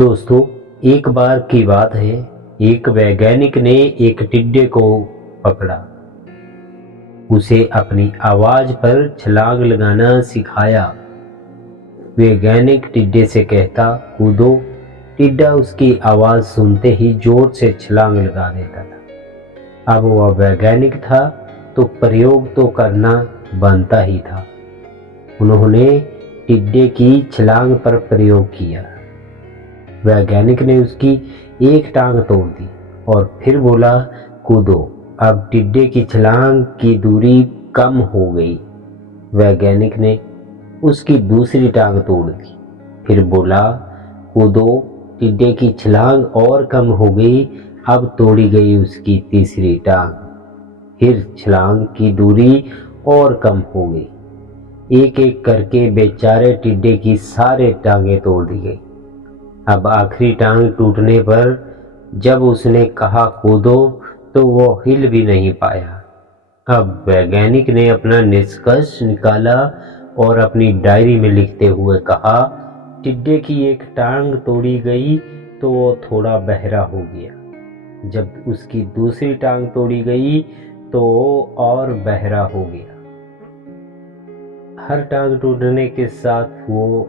दोस्तों, एक बार की बात है, एक वैज्ञानिक ने एक टिड्डे को पकड़ा। उसे अपनी आवाज पर छलांग लगाना सिखाया। वैज्ञानिक टिड्डे से कहता, कूदो। टिड्डा उसकी आवाज सुनते ही जोर से छलांग लगा देता था। अब वह वैज्ञानिक था तो प्रयोग तो करना बनता ही था। उन्होंने टिड्डे की छलांग पर प्रयोग किया। वैज्ञानिक ने उसकी एक टांग तोड़ दी और फिर बोला, कूदो। अब टिड्डे की छलांग की दूरी कम हो गई। वैज्ञानिक ने उसकी दूसरी टांग तोड़ दी, फिर बोला, कूदो। टिड्डे की छलांग और कम हो गई। अब तोड़ी गई उसकी तीसरी टांग, फिर छलांग की दूरी और कम हो गई। एक एक करके बेचारे टिड्डे की सारे टांगें तोड़ दी गई। अब आखिरी टांग टूटने पर जब उसने कहा कूदो तो वो हिल भी नहीं पाया। अब वैज्ञानिक ने अपना निष्कर्ष निकाला और अपनी डायरी में लिखते हुए कहा, टिड्डे की एक टांग तोड़ी गई तो वो थोड़ा बहरा हो गया। जब उसकी दूसरी टांग तोड़ी गई तो और बहरा हो गया। हर टांग टूटने के साथ वो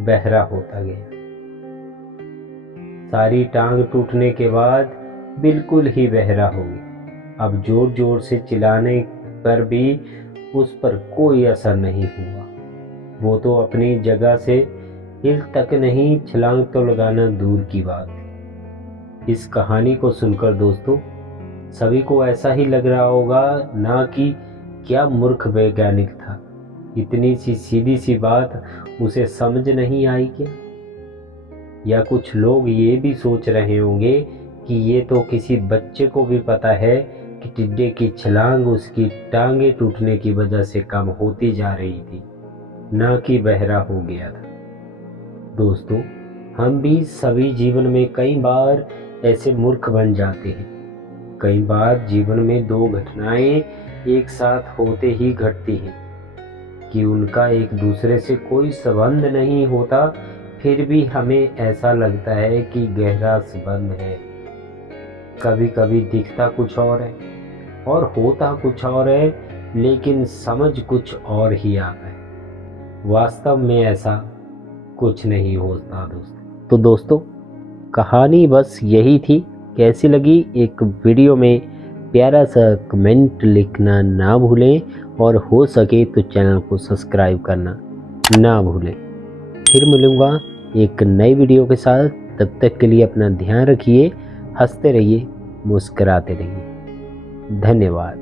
बहरा होता गया। सारी टांग टूटने के बाद बिल्कुल ही बहरा हो गया। अब जोर जोर से चिल्लाने पर भी उस पर कोई असर नहीं हुआ। वो तो अपनी जगह से हिल तक नहीं, छलांग तो लगाना दूर की बात थी। इस कहानी को सुनकर दोस्तों, सभी को ऐसा ही लग रहा होगा ना कि क्या मूर्ख वैज्ञानिक था, इतनी सी सीधी सी बात उसे समझ नहीं आई क्या? या कुछ लोग ये भी सोच रहे होंगे कि ये तो किसी बच्चे को भी पता है कि टिड्डे की छलांग उसकी टांगे टूटने की वजह से कम होती जा रही थी, ना कि बहरा हो गया था। दोस्तों, हम भी सभी जीवन में कई बार ऐसे मूर्ख बन जाते हैं। कई बार जीवन में दो घटनाएं एक साथ होते ही घटती हैं कि उनका एक दूसरे से कोई संबंध नहीं होता, फिर भी हमें ऐसा लगता है कि गहरा संबंध है। कभी कभी दिखता कुछ और है और होता कुछ और है, लेकिन समझ कुछ और ही आता है। वास्तव में ऐसा कुछ नहीं होता दोस्तों। तो दोस्तों, कहानी बस यही थी। कैसी लगी एक वीडियो में प्यारा सा कमेंट लिखना ना भूलें और हो सके तो चैनल को सब्सक्राइब करना ना भूलें। फिर मिलूँगा एक नई वीडियो के साथ। तब तक के लिए अपना ध्यान रखिए, हंसते रहिए, मुस्कुराते रहिए। धन्यवाद।